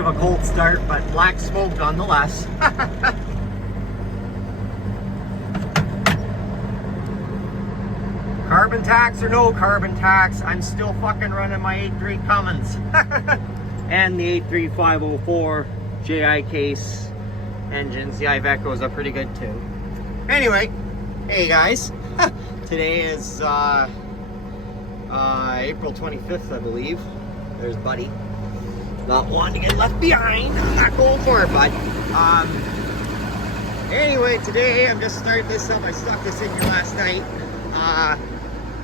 of a cold start, but black smoke nonetheless. Carbon tax or no carbon tax, I'm still fucking running my 8.3 Cummins. And the 83504 JI case engines. The Ivecos are pretty good too. Anyway, hey guys. Today is April 25th, I believe. There's Buddy. Not wanting to get left behind. I'm not going for it, bud. Anyway, today I'm just starting this up. I stuck this in here last night.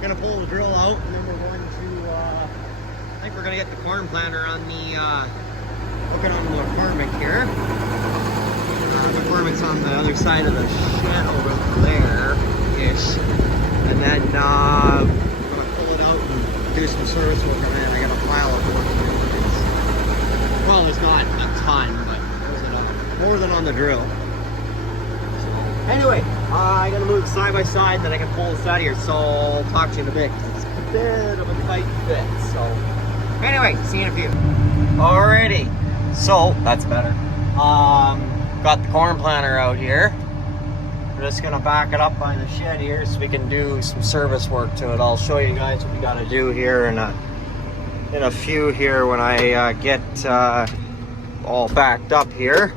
Gonna pull the drill out, and then we're going to, I think we're gonna get the corn planter on the, hooking on the McCormick here. McCormick's on the other side of the shed over there-ish. And then, I'm gonna pull it out and do some service work on it. I got a pile of work to do. Well, there's not a ton, but there's enough. More than on the drill. Anyway, I'm gonna move side by side, then I can pull this out of here, so I'll talk to you in a bit. It's a bit of a tight fit, so. Anyway, see you in a few. Alrighty, so that's better. Got the corn planter out here. We're just gonna back it up by the shed here so we can do some service work to it. I'll show you guys what we gotta do here in a few here when I get all backed up here.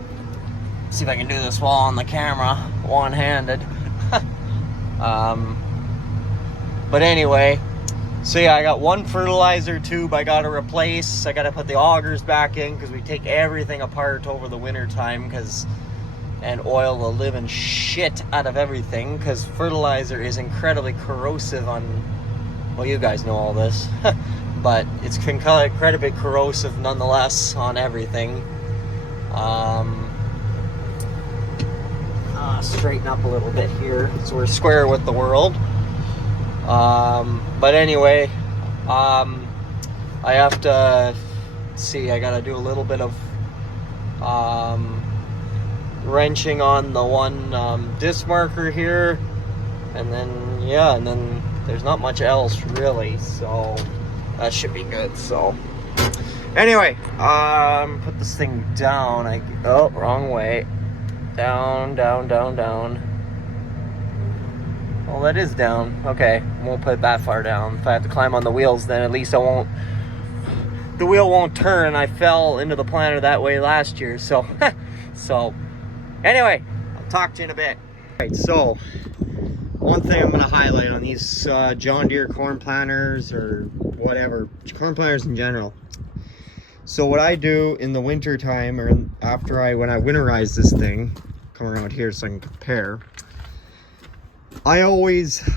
See if I can do this while on the camera, one-handed. But anyway, so yeah, I got one fertilizer tube I gotta replace. I gotta put the augers back in because we take everything apart over the winter time and oil the living shit out of everything because fertilizer is incredibly corrosive on, well, you guys know all this, but it's incredibly corrosive nonetheless on everything. Straighten up a little bit here so we're square with the world. But anyway, I have to see, I gotta do a little bit of wrenching on the one disc marker here, and then yeah, and then there's not much else really, so that should be good. So anyway, put this thing down. Oh, wrong way. Down, down, down, down. Well, that is down. Okay, won't put it that far down. If I have to climb on the wheels, then at least the wheel won't turn. I fell into the planter that way last year, so so anyway, I'll talk to you in a bit. Alright, so one thing I'm going to highlight on these John Deere corn planters, or whatever, corn planters in general. So what I do in the winter time, or when I winterize this thing, come around here so I can compare, I always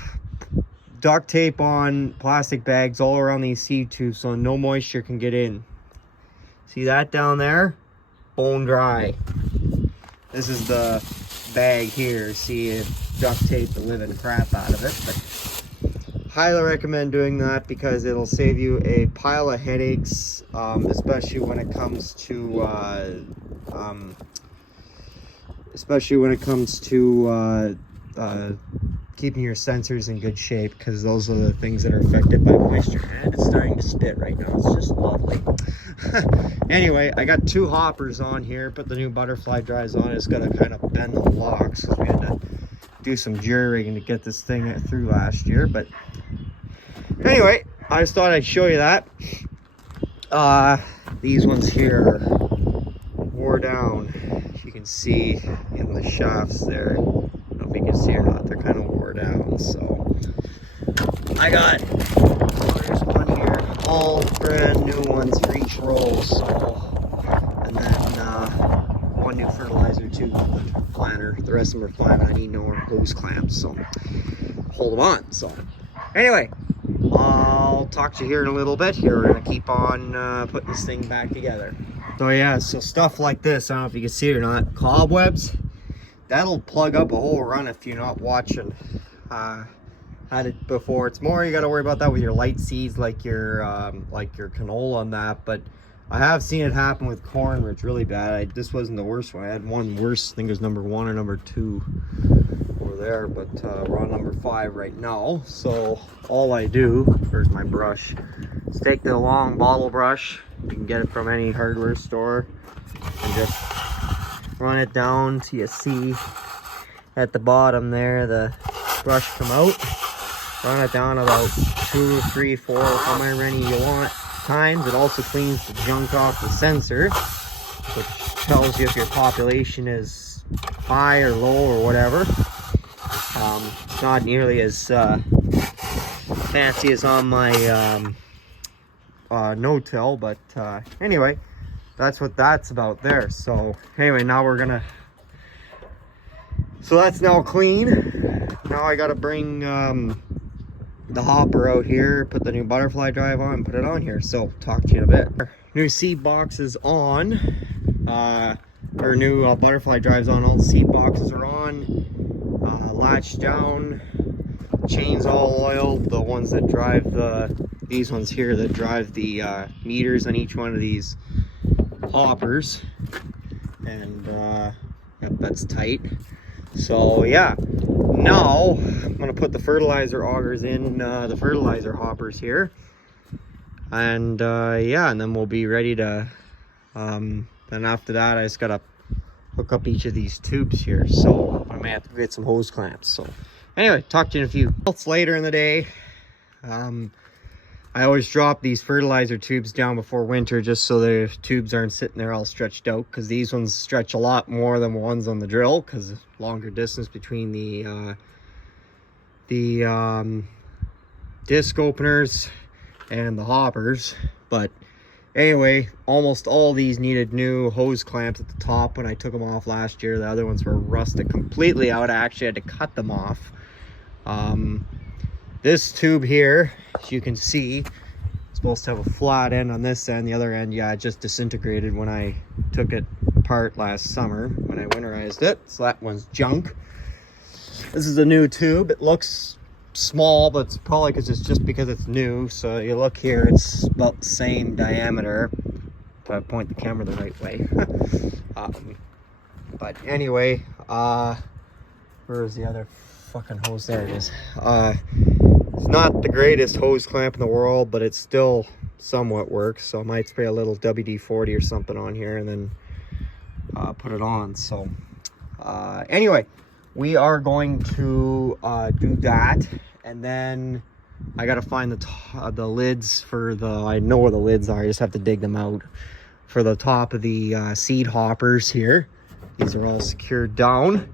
duct tape on plastic bags all around these seed tubes so no moisture can get in. See that down there? Bone dry. This is the bag here. See, it duct tape the living crap out of it. But highly recommend doing that because it'll save you a pile of headaches, especially when it comes to keeping your sensors in good shape, because those are the things that are affected by moisture. And it's starting to spit right now. It's just lovely. Anyway, I got two hoppers on here. Put the new butterfly drives on. It's got to kind of bend the locks because we had to do some jury rigging to get this thing through last year. But anyway, I just thought I'd show you that. These ones here wore down. You can see in the shafts there. I don't know if you can see or not. They're kind of wore down. So I got, there's one here, all brand new ones for each roll. So, and then one new fertilizer too, the planter. The rest of them are flat. I need no hose clamps, so hold them on. So anyway, I'll talk to you here in a little bit. Here we're gonna keep on putting this thing back together. So yeah, so stuff like this, I don't know if you can see it or not, cobwebs, that'll plug up a whole run if you're not watching. Had it before. It's more you got to worry about that with your light seeds, like your canola on that. But I have seen it happen with corn where it's really bad. This wasn't the worst one. I had one worse. I think it was number 1 or number 2 over there. But we're on number 5 right now. So all I do, where's my brush? Is take the long bottle brush, You can get it from any hardware store and just run it down till you see at the bottom there the brush come out. Run it down about 2, 3, 4, how many you want times. It also cleans the junk off the sensor, which tells you if your population is high or low or whatever. It's not nearly as fancy as on my no-till, but anyway, that's what that's about there. So anyway, now we're gonna, so that's now clean. Now I gotta bring the hopper out here, put the new butterfly drive on, and put it on here. So talk to you in a bit. New seed box is on, or new butterfly drives on. All the seed boxes are on, latched down, chains all oiled. The ones that drive these ones here that drive the meters on each one of these hoppers, and yep, that's tight. So yeah, now I'm gonna put the fertilizer augers in the fertilizer hoppers here, and yeah, and then we'll be ready to then after that I just gotta hook up each of these tubes here, so I may have to get some hose clamps. So anyway, talk to you in a few. It's later in the day. I always drop these fertilizer tubes down before winter just so the tubes aren't sitting there all stretched out, because these ones stretch a lot more than the ones on the drill, because longer distance between the disc openers and the hoppers. But anyway, almost all these needed new hose clamps at the top when I took them off last year. The other ones were rusted completely out. I actually had to cut them off. This tube here, as you can see, it's supposed to have a flat end on this end. The other end, yeah, it just disintegrated when I took it apart last summer when I winterized it. So that one's junk. This is a new tube. It looks small, but it's probably because it's just because it's new. So you look here, it's about the same diameter if I point the camera the right way. But anyway, where's the other fucking hose? There it is. It's not the greatest hose clamp in the world, but it still somewhat works. So I might spray a little WD-40 or something on here and then put it on. So anyway, we are going to do that, and then I gotta find the lids for the, I know where the lids are, I just have to dig them out, for the top of the seed hoppers here. These are all secured down.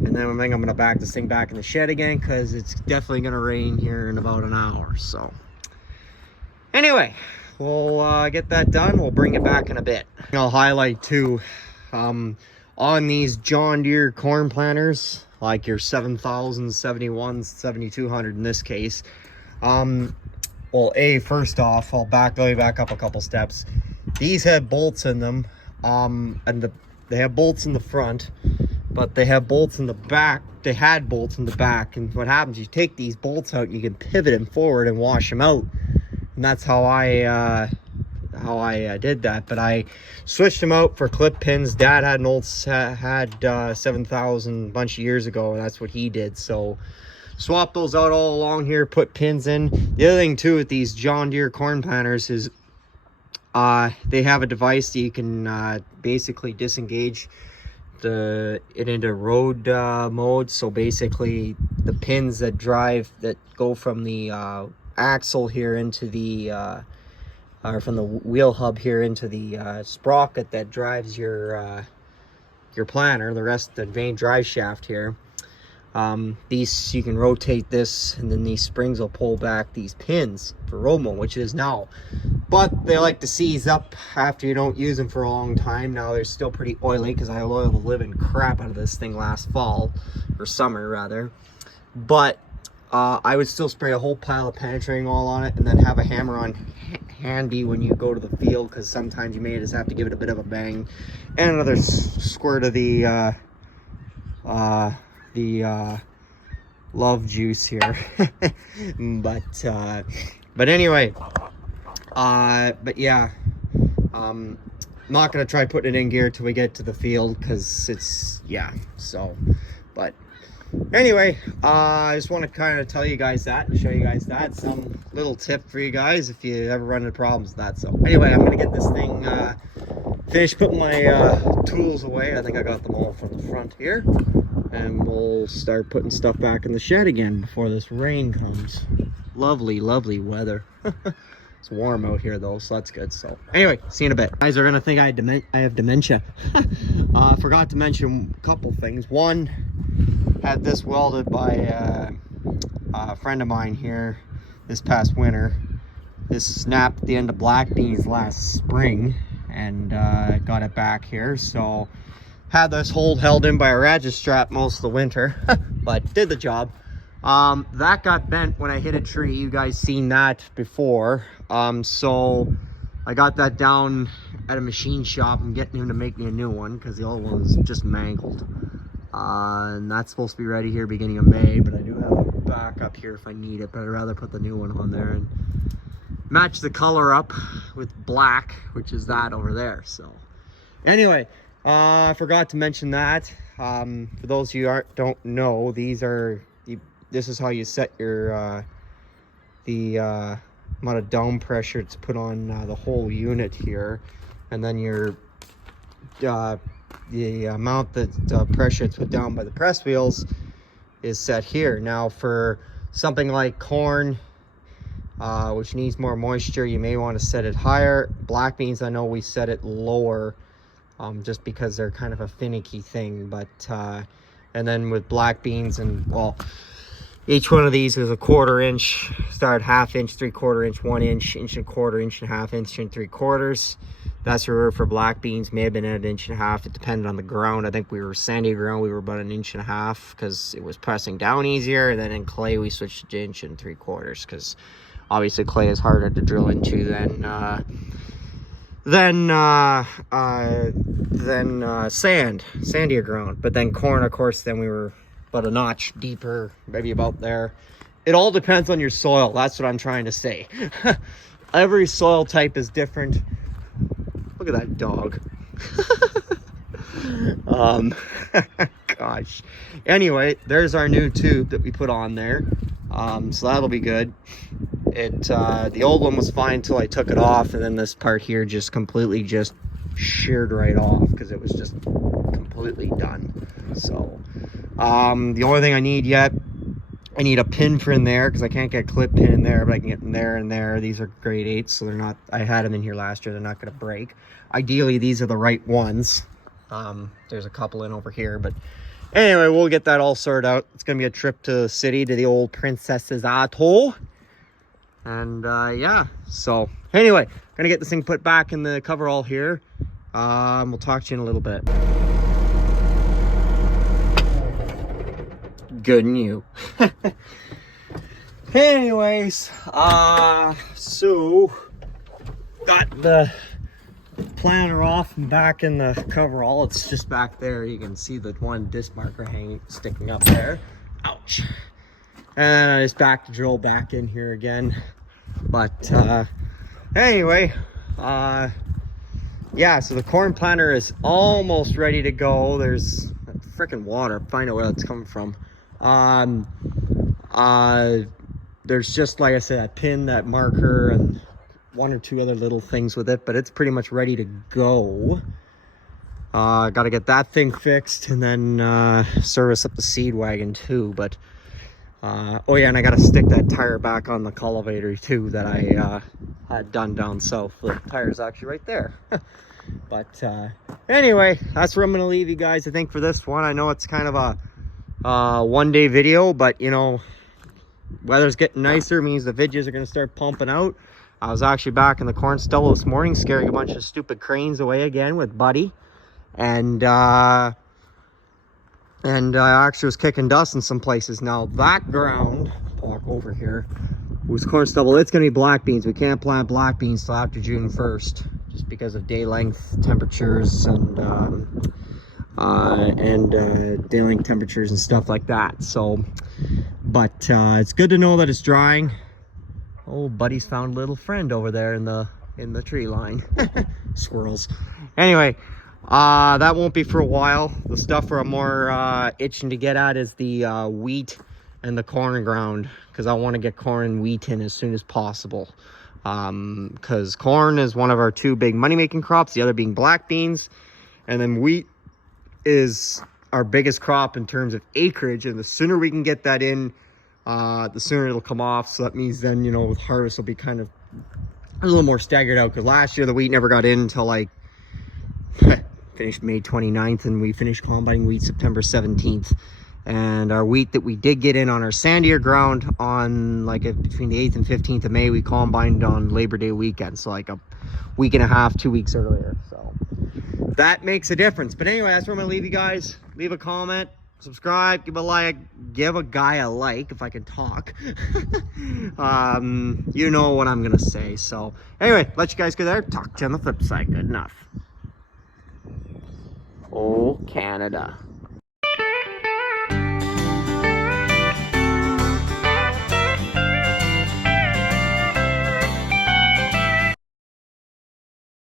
And then I think I'm gonna back this thing back in the shed again, because it's definitely gonna rain here in about an hour. So anyway, we'll get that done. We'll bring it back in a bit. I'll highlight too, on these John Deere corn planters, like your 7000, 71, 7200 in this case. Well, first off, let me back up a couple steps. These had bolts in them, and they have bolts in the front, but they have bolts in the back. They had bolts in the back, and what happens, you take these bolts out, you can pivot them forward and wash them out. And that's how I did that. But I switched them out for clip pins. Dad had an old 7000 a bunch of years ago, and that's what he did. So swap those out all along here, put pins in. The other thing too with these John Deere corn planters is they have a device that you can basically disengage it into road mode. So basically the pins that go from the axle here into the or from the wheel hub here into the sprocket that drives your planter, the rest of the main drive shaft here. These, you can rotate this, and then these springs will pull back these pins for road mode, which it is now. But they like to seize up after you don't use them for a long time. Now they're still pretty oily, because I oiled the living crap out of this thing last fall, or summer rather. But I would still spray a whole pile of penetrating oil on it, and then have a hammer on handy when you go to the field, because sometimes you may just have to give it a bit of a bang, and another squirt of the love juice here. but anyway, but yeah, I'm not gonna try putting it in gear till we get to the field, because it's, yeah, so, but anyway, I just want to kind of tell you guys that and show you guys that. Some little tip for you guys if you ever run into problems with that. So anyway, I'm going to get this thing finished putting my tools away. I think I got them all from the front here. And we'll start putting stuff back in the shed again before this rain comes. Lovely, lovely weather. It's warm out here though, so that's good. So anyway, see you in a bit. You guys are gonna think I have dementia. Forgot to mention a couple things. One, had this welded by a friend of mine here this past winter. This snapped the end of black beans last spring, and got it back here. So had this held in by a ratchet strap most of the winter, but did the job. That got bent when I hit a tree. You guys seen that before. So I got that down at a machine shop. I'm getting him to make me a new one because the old one was just mangled. And that's supposed to be ready here beginning of May, but I do have a backup here if I need it, but I'd rather put the new one on there and match the color up with black, which is that over there. So anyway, I forgot to mention that. For those of you who don't know, this is how you set your the amount of down pressure to put on the whole unit here, and then your the amount that pressure it's put down by the press wheels is set here. Now for something like corn, which needs more moisture, you may want to set it higher. Black beans, I know we set it lower, just because they're kind of a finicky thing. But and then with black beans, and well, each one of these is a 1/4 inch, start 1/2 inch, 3/4 inch, 1 inch, 1.25 inch, 1.5 inch, and 3/4. That's reserved for black beans. May have been at 1.5 inches. It depended on the ground. I think we were sandy ground, we were about 1.5 inches because it was pressing down easier. And then in clay we switched to 1 3/4 inch because obviously clay is harder to drill into than sand, sandier ground. But then corn, of course, then we were about a notch deeper, maybe about there. It all depends on your soil. That's what I'm trying to say. Every soil type is different. Look at that dog. Gosh. Anyway, there's our new tube that we put on there. So that'll be good. The old one was fine until I took it off, and then this part here just completely just sheared right off because it was just completely done. So the only thing I need yet, I need a pin for in there because I can't get a clip pin in there, but I can get in there and there. These are grade 8s, so they're not, I had them in here last year, they're not going to break. Ideally these are the right ones. There's a couple in over here, but anyway, we'll get that all sorted out. It's gonna be a trip to the city, to the old Princess's Atoll. And yeah, so anyway, gonna get this thing put back in the coverall here. We'll talk to you in a little bit. Good and you. Anyways, so got the planter off and back in the coverall. It's just back there. You can see the one disc marker sticking up there. Ouch. And I just back to drill back in here again. But anyway, yeah, so the corn planter is almost ready to go. There's freaking water. Find out where it's coming from. There's just, like I said, that pin, that marker, and 1 or 2 other little things with it, but it's pretty much ready to go. Got to get that thing fixed and then service up the seed wagon too. But oh yeah, and I got to stick that tire back on the cultivator too that I had done down south. The tire's actually right there. But anyway, that's where I'm gonna leave you guys, I think, for this one. I know it's kind of a one-day video, but you know, weather's getting nicer, means the vidges are gonna start pumping out. I was actually back in the corn stubble this morning scaring a bunch of stupid cranes away again with Buddy. And I actually was kicking dust in some places. Now that ground, walk over here, was corn stubble. It's going to be black beans. We can't plant black beans till after June 1st, just because of day length temperatures and day length temperatures and stuff like that. So, but it's good to know that it's drying. Oh, Buddy's found a little friend over there in the tree line. Squirrels. Anyway, That won't be for a while. The stuff where I'm more itching to get at is the wheat and the corn ground, because I want to get corn and wheat in as soon as possible. Because corn is one of our two big money-making crops, the other being black beans, and then wheat is our biggest crop in terms of acreage, and the sooner we can get that in, the sooner it'll come off. So that means then, you know, with harvest will be kind of a little more staggered out, because last year the wheat never got in until like finished May 29th, and we finished combining wheat September 17th. And our wheat that we did get in on our sandier ground on like between the 8th and 15th of May, we combined on Labor Day weekend, so like a week and a half, 2 weeks earlier. So that makes a difference. But anyway, that's where I'm gonna leave you guys. Leave a comment, subscribe, give a like, give a guy a like if I can talk. You know what I'm gonna say. So anyway, let you guys go there. Talk to you on the flip side. Good enough. Oh, Canada.